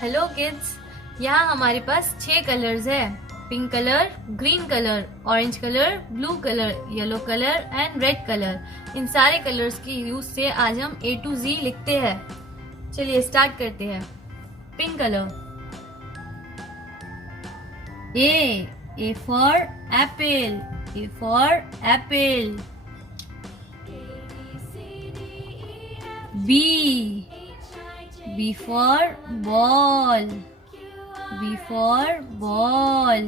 Hello kids, यहाँ हमारे पास 6 कलर्स है। Pink colour, green colour, orange colour, blue colour, yellow colour and red colour. इन सारे कलर्स की यूज से आज हम A to Z लिखते हैं। चलिए स्टार्ट करते हैं। Pink colour. A for apple, A for apple. B for ball, B for ball.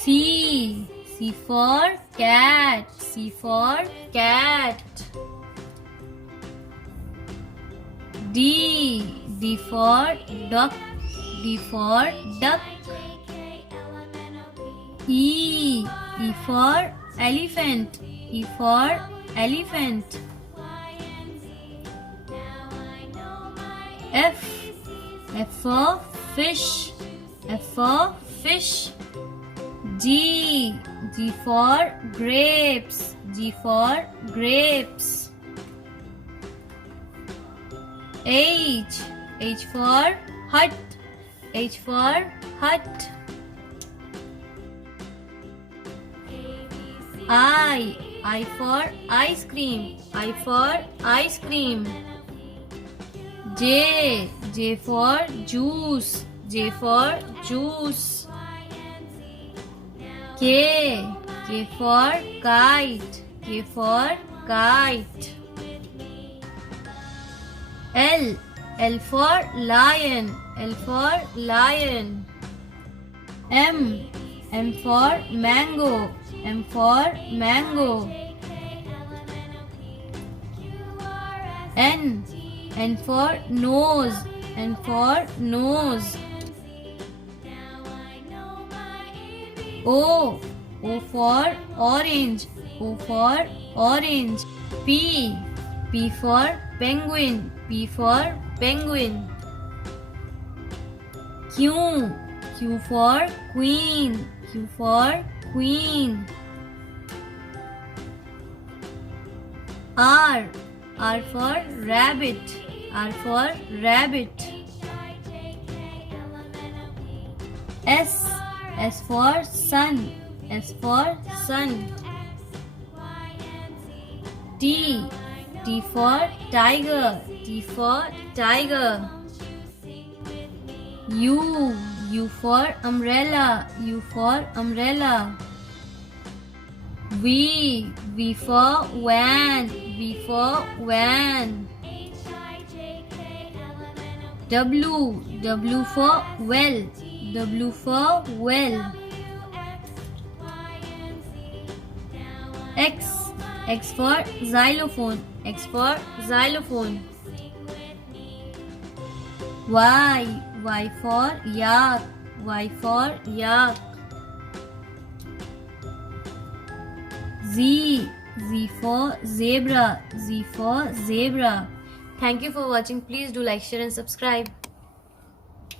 C for cat, C for cat. D for duck, D for duck. E for elephant, E for elephant. F for fish, F for fish. G for grapes, G for grapes. H for hut, H for hut. I for ice cream, I for ice cream. J for juice, J for juice. K for kite, K for kite. L for lion, L for lion. M for mango, M for mango. N for nose, N for nose. O for orange, O for orange. P for penguin, P for penguin. Q for queen, Q for queen. R for rabbit, R for rabbit. S for sun, S for sun. T for tiger, T for tiger. U for umbrella, U for umbrella. V for van, V for van. W for well, W for well. X for xylophone, X for xylophone. Y for yak, Y for yak. Z for zebra, Z for zebra. Thank you for watching. Please do like, share and subscribe.